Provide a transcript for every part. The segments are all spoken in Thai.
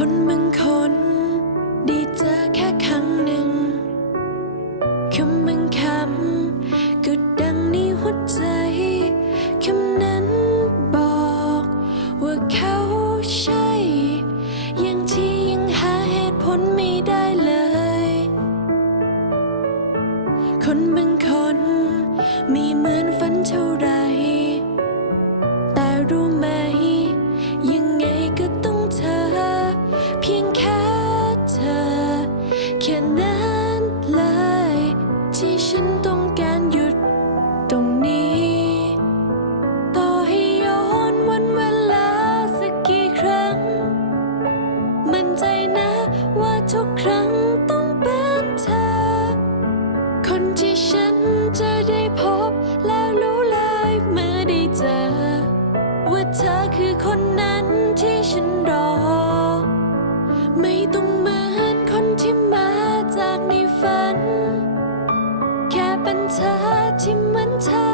คนบางคน ฉันจะได้พบและรู้เลยเมื่อได้เจอ ว่าเธอคือคนนั้นที่ฉันรอ ไม่ต้องเหมือนคนที่มาจากในฝัน แค่เป็นเธอที่เหมือนเธอ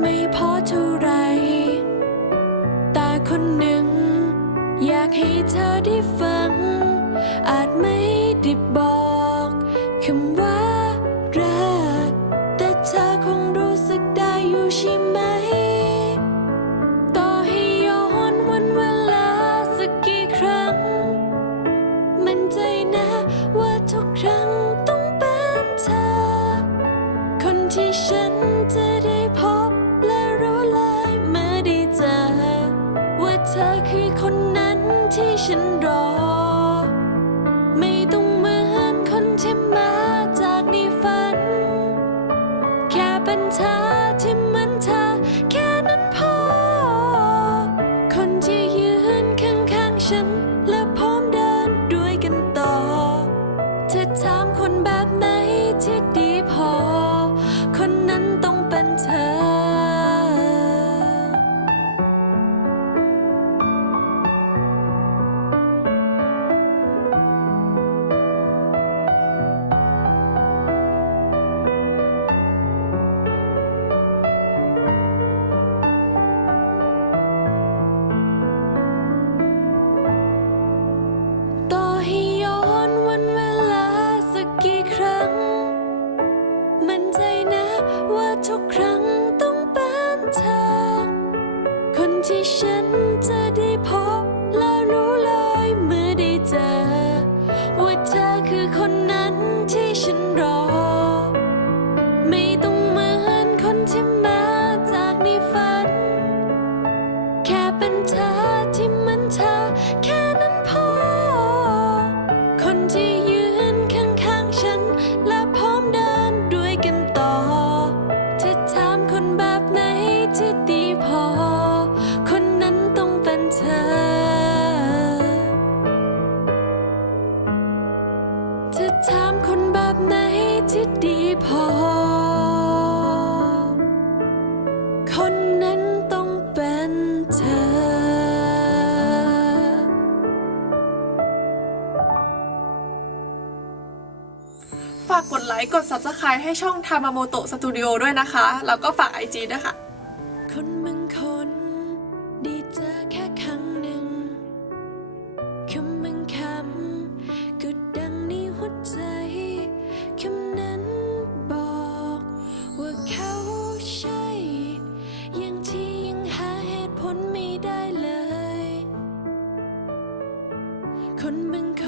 ไม่พอเท่าไร แต่คนหนึ่ง อยากให้เธอได้ฟัง อาจไม่ได้บอกคำว่ารัก แต่เธอคงรู้สึกได้อยู่ใช่ไหม ธอคือคนนั้นที่ฉันรอ ไม่ต้องเหมือนคนที่มาจากในฝัน แค่เป็นเธอ ทุกครั้งต้องเป็นเธอ คนที่ฉัน ฝากกดไลค์กด Subscribe ให้ช่องทามาโมโตะสตูดิโอด้วยนะคะ แล้วก็ฝากไอจีด้วยค่ะ คนบางคนด้เจอแค่ครั้งหนึ่งคำบางคำก็ดังในหัวใจคำนั้นบอกว่าเขาใช่ย่งที่ยังหาเหตุผลไม่ได้เลย คนบางคน